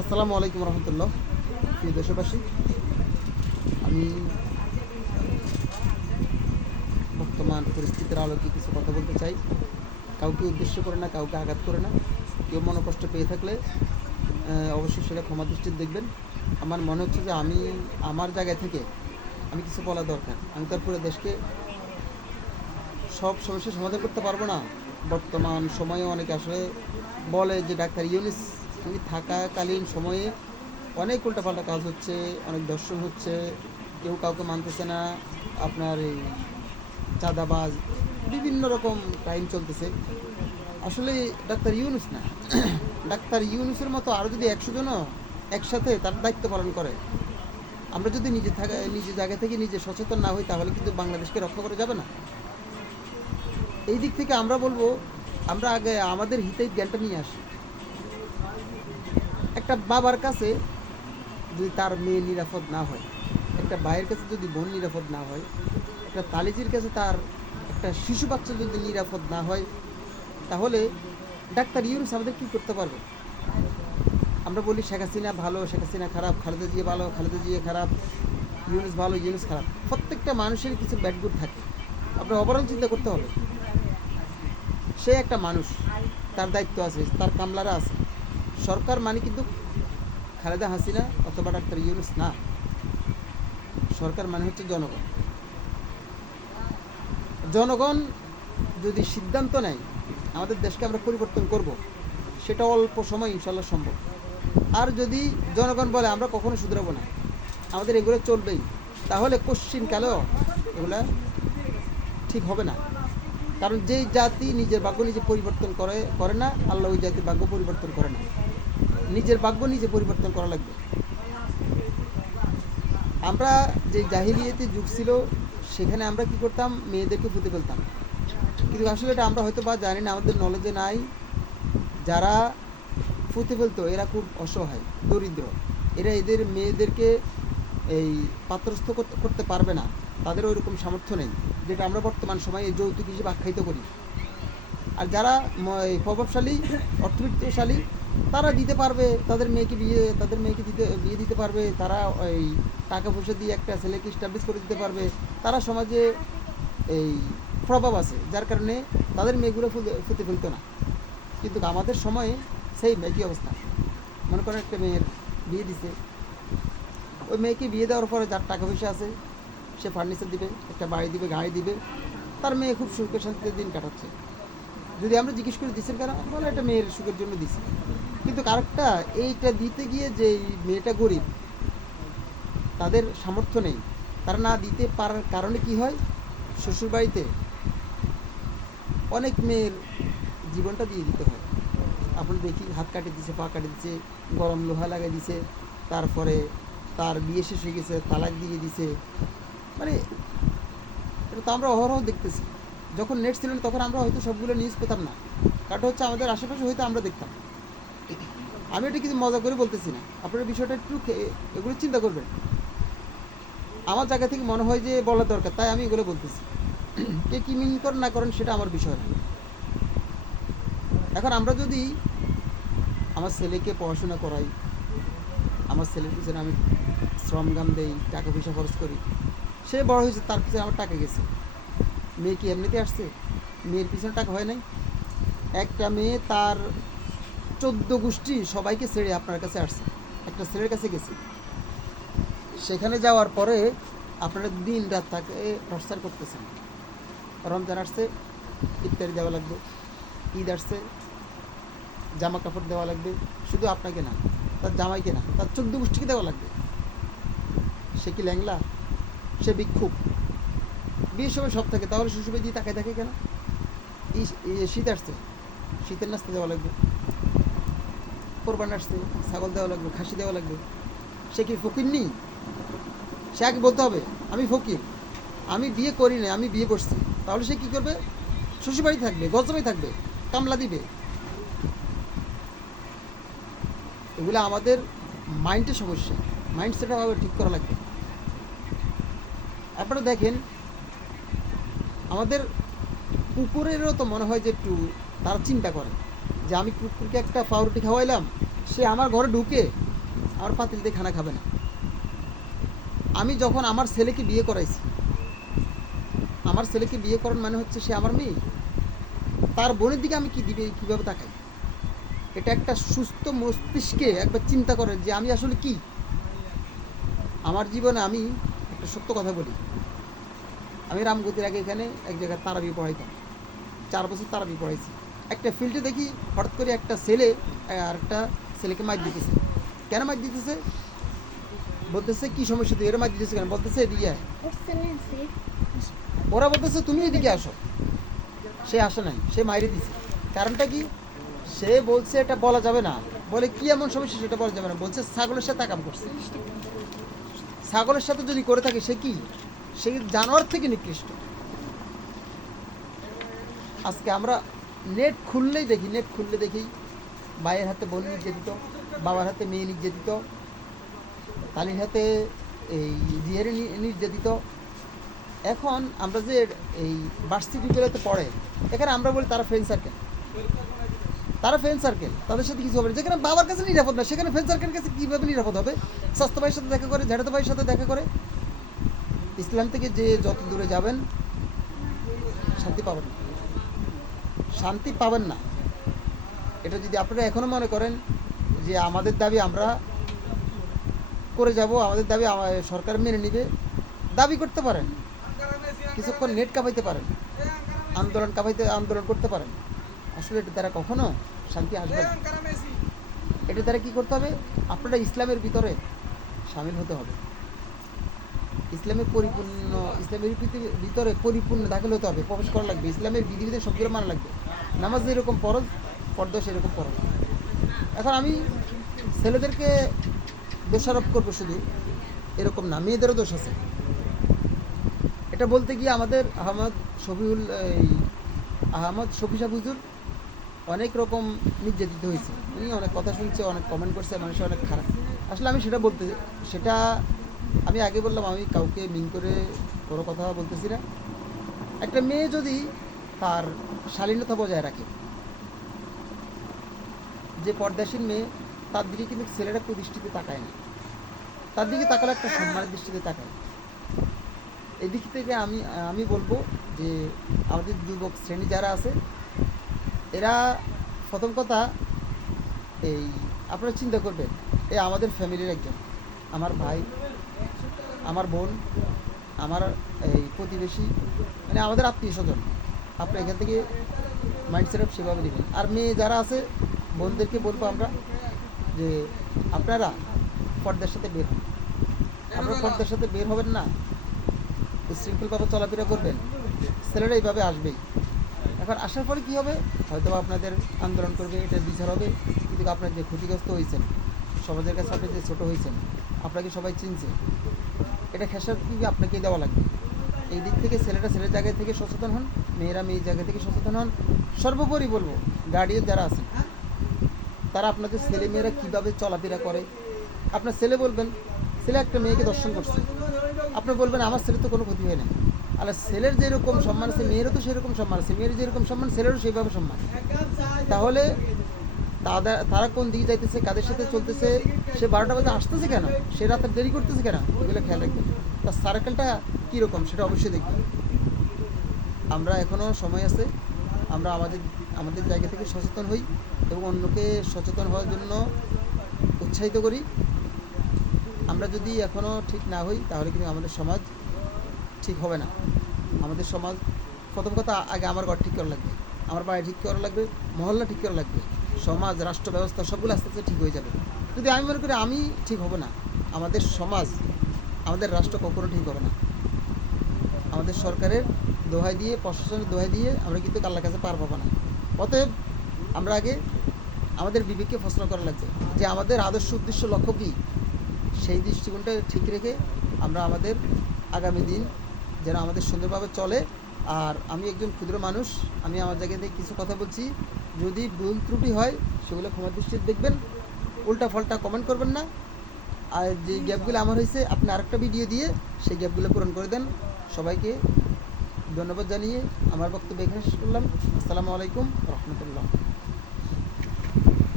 আসসালামু আলাইকুম রহমতুল্লাহ। প্রিয় দেশবাসী, আমি বর্তমান পরিস্থিতির আলোকে কিছু কথা বলতে চাই। কাউকে উদ্দেশ্য করে না, কাউকে আঘাত করে না। কেউ মনোকষ্ট পেয়ে থাকলে অবশ্যই সেটা ক্ষমা দৃষ্টিতে দেখবেন। আমার মনে হচ্ছে যে আমি আমার জায়গা থেকে আমি কিছু বলা দরকার। আমি তার পুরো দেশকে সব সমস্যার সমাধান করতে পারবো না। বর্তমান সময়ে অনেকে আসলে বলে যে ডাক্তার ইউনিস তুমি থাকাকালীন সময়ে অনেক উল্টাপাল্টা কাজ হচ্ছে, অনেক দর্শন হচ্ছে, কেউ কাউকে মানতেছে না, আপনার এই চাঁদাবাজ বিভিন্ন রকম ক্রাইম চলতেছে। আসলে ডাক্তার ইউনুস না, ডাক্তার ইউনুসের মতো আরও যদি 100 জনও একসাথে তার দায়িত্ব পালন করে, আমরা যদি নিজে জায়গা থেকে নিজে সচেতন না হই, তাহলে কিন্তু বাংলাদেশকে রক্ষা করা যাবে না। এই দিক থেকে আমরা বলবো, আমরা আগে আমাদের হিতের জ্ঞানটা নিয়ে আসি। একটা বাবার কাছে যদি তার মেয়ে নিরাপদ না হয়, একটা ভাইয়ের কাছে যদি বোন নিরাপদ না হয়, একটা তালিজির কাছে তার একটা শিশু বাচ্চা যদি নিরাপদ না হয়, তাহলে ডাক্তার ইউনুস আমাদের কী করতে পারবে? আমরা বলি শেখ হাসিনা ভালো, শেখ হাসিনা খারাপ, খালেদা জিয়া ভালো, খালেদা জিয়া খারাপ, ইউনুস ভালো, ইউনুস খারাপ। প্রত্যেকটা মানুষের কিছু ব্যাড গুড থাকে। আপনার ওভারঅল চিন্তা করতে হবে। সে একটা মানুষ, তার দায়িত্ব আছে, তার কামলারা আছে। সরকার মানে কিন্তু খালেদা হাসিনা অথবা ডাক্তার ইউনুস না। সরকার মানে হচ্ছে জনগণ। জনগণ যদি সিদ্ধান্ত নেয় আমাদের দেশকে আমরা পরিবর্তন করব, সেটা অল্প সময় ইনশাল্লাহ সম্ভব। আর যদি জনগণ বলে আমরা কখনো শুধরাবো না, আমাদের এগুলো চলবেই, তাহলে কোশ্চিনকালেও এগুলা ঠিক হবে না। কারণ যেই জাতি নিজের ভাগ্য নিজে পরিবর্তন করে না, আল্লাহ ওই জাতির ভাগ্য পরিবর্তন করে না। নিজের ভাগ্য নিজে পরিবর্তন করা লাগবে। আমরা যে জাহিলিয়াতে যুগ ছিল, সেখানে আমরা কি করতাম? মেয়েদেরকে পুঁতে ফেলতাম। কিন্তু আসলে এটা আমরা হয়তো বা জানি না, আমাদের নলেজে নাই। যারা পুঁতে ফেলতো এরা খুব অসহায়, দরিদ্র। এরা এদের মেয়েদেরকে এই পাত্রস্থ করতে পারবে না, তাদের ওই রকম সামর্থ্য নেই, যেটা আমরা বর্তমান সময়ে যৌতুক হিসেবে আখ্যায়িত করি। আর যারা প্রভাবশালী, অর্থবিত্তশালী, তারা দিতে পারবে, তাদের মেয়েকে বিয়ে দিতে পারবে। তারা ওই টাকা পয়সা দিয়ে একটা ছেলেকে স্টাবলিশ করে দিতে পারবে। তারা সমাজে এই প্রভাব আছে, যার কারণে তাদের মেয়েগুলো ফুটে ফেলতো না। কিন্তু আমাদের সময়ে সেই একই অবস্থা। মনে করেন একটা মেয়ের বিয়ে দিছে, ওই মেয়েকে বিয়ে দেওয়ার পরে যার টাকা পয়সা আছে সে ফার্নিচার দিবে, একটা বাড়ি দিবে, গাড়ি দিবে, তার মেয়ে খুব সুখে শান্তিতে দিন কাটাচ্ছে। যদি আমরা জিজ্ঞেস করে দিচ্ছেন কেন, বলে এটা মেয়ের সুখের জন্য দিছি। কিন্তু কারেক্টটা এইটা দিতে গিয়ে যে মেয়েটা গরিব, তাদের সামর্থ্য নেই, তারা না দিতে পারার কারণে কি হয়, শ্বশুরবাড়িতে অনেক মেয়ের জীবনটা দিয়ে দিতে হয়। আপনি দেখি হাত কাটে দিছে, পা কাটে দিছে, গরম লোহা লাগাই দিছে, তারপরে তার বিয়ে শেষ হয়ে গেছে, তালাক দিয়ে দিছে। মানে এটা তো আমরা অহরহ দেখতেছি। যখন নেট ছিল না তখন আমরা হয়তো সবগুলো নিউজ পেতাম না, কারণ হচ্ছে আমাদের আশেপাশে হয়তো আমরা দেখতাম। আমি এটা কিন্তু মজা করে বলতেছি না, আপনারা বিষয়টা একটু এগুলো চিন্তা করবেন। আমার জায়গা থেকে মনে হয় যে বলার দরকার, তাই আমি এগুলো বলতেছি। কে কী মিন করেন না করেন সেটা আমার বিষয় না। এখন আমরা যদি আমার ছেলেকে পড়াশোনা করাই, আমার ছেলের পিছনে আমি শ্রমগান দেই, টাকা পয়সা খরচ করি, সে বড় হয়েছে, তার পিছনে আমার টাকা গেছে। মেয়ে কি এমনিতে আসছে? মেয়ের পিছনে টাকা হয় নাই। একটা মেয়ে তার 14 গোষ্ঠী সবাইকে ছেড়ে আপনার কাছে আসছে, একটা ছেলের কাছে গেছে। সেখানে যাওয়ার পরে আপনারা দিন রাত তাকে টর্চার করতেছেন। রমজান আসছে, ইফতারি দেওয়া লাগবে, ঈদ আসছে, জামা কাপড় দেওয়া লাগবে, শুধু আপনাকে না, তার জামাইকে না, তার 14 গোষ্ঠীকে দেওয়া লাগবে। সে কি ল্যাংলা? সে ভিক্ষুক? বিয়ের সময় সব থাকে, তাহলে শ্বশুরবাড়ি দিয়ে তাকায় থাকে কেন? শীত আসছে, শীতের নাস্তা দেওয়া লাগবে, কোরবান আসছে, ছাগল দেওয়া লাগবে, খাসি দেওয়া লাগবে। সে কি ফকির নেই? সে আগে বলতে হবে আমি ফকির, আমি বিয়ে করি না, আমি বিয়ে করছি। তাহলে সে কী করবে? শ্বশুরবাড়ি থাকবে, গজবাই থাকবে, কামলা দিবে। এগুলো আমাদের মাইন্ডের সমস্যা, মাইন্ডসেটভাবে ঠিক করা লাগবে। আপনারা দেখেন, আমাদের কুকুরেরও তো মনে হয় যে একটু তারা চিন্তা করে যে আমি কুকুরকে একটা পাউরুটি খাওয়াইলাম, সে আমার ঘরে ঢুকে আমার পাতিল দিয়ে খানা খাবে না। আমি যখন আমার ছেলেকে বিয়ে করাইছি, আমার ছেলেকে বিয়ে করার মানে হচ্ছে সে আমার মেয়ে, তার বোনের দিকে আমি কীভাবে তাকাই? এটা একটা সুস্থ মস্তিষ্কে একবার চিন্তা করেন যে আমি আসলে কি। আমার জীবনে আমি একটা সত্য কথা বলি, আমি রামগতির আগে এখানে এক জায়গায় তারাবি পড়াইতাম, 4 বছর তারাবি পড়াইছি। একটা ফিল্ডে দেখি হঠাৎ করে একটা ছেলে আর একটা ছেলেকে মাইর দিতেছে। কেন মাইর দিতেছে? বলতেছে কি সমস্যা, তুই এর মাইর দিতেছে কেন? বলতেছে এদিকে আয়। ওরা বলতেছে তুমি এদিকে আসো। সে আসে নাই, সে মাইরে দিছে। কারণটা কি? সে বলছে এটা বলা যাবে না। বলে কি এমন সমস্যা সেটা বলা যাবে না। বলছে ছাগলের সাথে কাম করছে। ছাগলের সাথে যদি করে থাকে সে কি? সে জানোয়ার থেকে নিকৃষ্ট। আজকে আমরা নেট খুললে দেখি মায়ের হাতে বোন নির্যাতিত, বাবার হাতে মেয়ে নির্যাতিত, তালির হাতে এই জিয়ারে নির্যাতিত। এখন আমরা যে এই ভার্সিটিগুলোতে পড়ে, এখানে আমরা বলি তারা ফ্রেন্ড সার্কেল, তাদের সাথে কিছু হবে না। যেখানে বাবার কাছে নিরাপদ না, সেখানে ফ্রেন্ড সার্কেলের কাছে কীভাবে নিরাপদ হবে? স্বাস্থ্য ভাইয়ের সাথে দেখা করে, ঝাড়াতো ভাইয়ের সাথে দেখা করে। ইসলাম থেকে যে যত দূরে যাবেন শান্তি পাবেন না। এটা যদি আপনারা এখনও মনে করেন যে আমাদের দাবি আমরা করে যাব, আমাদের দাবি সরকার মেনে নিবে, দাবি করতে পারেন, কিছুক্ষণ নেট কাঁপাইতে পারেন, আন্দোলন করতে পারেন। আসলে এটা দ্বারা কখনো শান্তি আসবে না। এটা দ্বারা কী করতে হবে? আপনারা ইসলামের ভিতরে সামিল হতে হবে, ইসলামের ভিতরে পরিপূর্ণ দাখিল হতে হবে, প্রবেশ করা লাগবে। ইসলামের বিধিবিধান সবগুলো মানা লাগবে। নামাজ যেরকম ফরজ, পর্দা সেরকম ফরজ। এখন আমি ছেলেদেরকে দোষারোপ করবো শুধু এরকম না, মেয়েদেরও দোষ আছে। এটা বলতে গিয়ে আমাদের আহমদ শফি সাহেব হুজুর অনেক রকম নির্যাতিত হয়েছে। উনি অনেক কথা শুনছে, অনেক কমেন্ট করছে, মানুষ অনেক খারাপ। আসলে আমি সেটা আমি আগে বললাম, আমি কাউকে মিন করে কোনো কথা বলতেছি না। একটা মেয়ে যদি তার শালীনতা বজায় রাখে, যে পর্দাসীন মেয়ে, তার দিকে কিন্তু ছেলেরা কোনো দৃষ্টিতে তাকায় না, তার দিকে তাকালে একটা সম্মানের দৃষ্টিতে তাকায়। এই দিক থেকে আমি বলবো যে আমাদের যুবক শ্রেণী যারা আছে, এরা প্রথম কথা এই আপনারা চিন্তা করবেন, আমাদের ফ্যামিলির একজন, আমার ভাই, আমার বোন, আমার এই প্রতিবেশী, মানে আমাদের আত্মীয় স্বজন। আপনি এখান থেকে মাইন্ড সেট আপ সেভাবে নেবেন। আর মেয়ে যারা আছে, বোনদেরকে বলবো আমরা যে আপনারা পর্দার সাথে বের হন। আপনারা পর্দার সাথে বের হবেন না, উচ্ছৃঙ্খলভাবে চলাফেরা করবেন, ছেলেরা এইভাবে আসবেই। এখন আসার পরে কী হবে? হয়তো আপনাদের আন্দোলন করবে, এটার বিচার হবে। কিন্তু আপনার যে ক্ষতিগ্রস্ত হয়েছেন, সমাজের কাছে আপনি যে ছোটো হয়েছেন, আপনাকে সবাই চিনছে, এটা খেসার কি আপনাকেই দেওয়া লাগবে। এই দিক থেকে ছেলেরা ছেলের জায়গায় থেকে সচেতন হন, মেয়েরা মেয়ের জায়গা থেকে সচেতন হন। সর্বোপরি বলবো, গার্ডিয়ান যারা আছেন, তারা আপনাদের ছেলে মেয়েরা কীভাবে চলাফেরা করে, আপনার ছেলে বলবেন, ছেলে একটা মেয়েকে দর্শন করছে, আপনি বলবেন আমার ছেলে তো কোনো ক্ষতি হয় না। আর ছেলের যেরকম সম্মান আছে, মেয়েরও তো সেরকম সম্মান আছে, মেয়ের যেরকম সম্মান, ছেলেরও সেইভাবে সম্মান। তাহলে তারা কোন দিকে যাইতেছে, কাদের সাথে চলতেছে, সে 12টা বাজে আসতেছে কেন, সে রাতে দেরি করতেছে কেন, এগুলো খেয়াল রাখবেন। তার সার্কেলটা কীরকম সেটা অবশ্যই দেখবেন। আমরা এখনও সময় আছে, আমরা আমাদের জায়গা থেকে সচেতন হই এবং অন্যকে সচেতন হওয়ার জন্য উৎসাহিত করি। আমরা যদি এখনও ঠিক না হই, তাহলে কিন্তু আমাদের সমাজ ঠিক হবে না। আমাদের সমাজ, প্রথম কথা আগে আমার ঘর ঠিক করা লাগবে, আমার বাড়ি ঠিক করা লাগবে, মহল্লা ঠিক করা লাগবে, সমাজ, রাষ্ট্র ব্যবস্থা সবগুলো আস্তে আস্তে ঠিক হয়ে যাবে। যদি আমি মনে করি আমি ঠিক হব না, আমাদের সমাজ, আমাদের রাষ্ট্র কখনো ঠিক হবে না। আমাদের সরকারের দোহাই দিয়ে, প্রশাসনের দোহাই দিয়ে আমরা কিন্তু আল্লাহর কাছে পার পাবো না। অতএব আমরা আগে আমাদের বিবেককে প্রশ্ন করা লাগবে যে আমাদের আদর্শ উদ্দেশ্য লক্ষ্য কী। সেই দৃষ্টিকোণটা ঠিক রেখে আমরা আমাদের আগামী দিন যেন আমাদের সুন্দরভাবে চলে। আর আমি একজন ক্ষুদ্র মানুষ, আমি আমার জায়গা থেকে কিছু কথা বলছি, যদি ভুল ত্রুটি হয় সেগুলো ক্ষমার দৃষ্টিতে দেখবেন, উল্টা ফল্টা কমেন্ট করবেন না। আর যে গ্যাপগুলো আমার হয়েছে, আপনি আরেকটা ভিডিও দিয়ে সেই গ্যাপগুলো পূরণ করে দেন। সবাইকে ধন্যবাদ জানিয়ে আমার বক্তব্য এখানে শেষ করলাম। আসসালামু আলাইকুম রহমতুল্লাহ।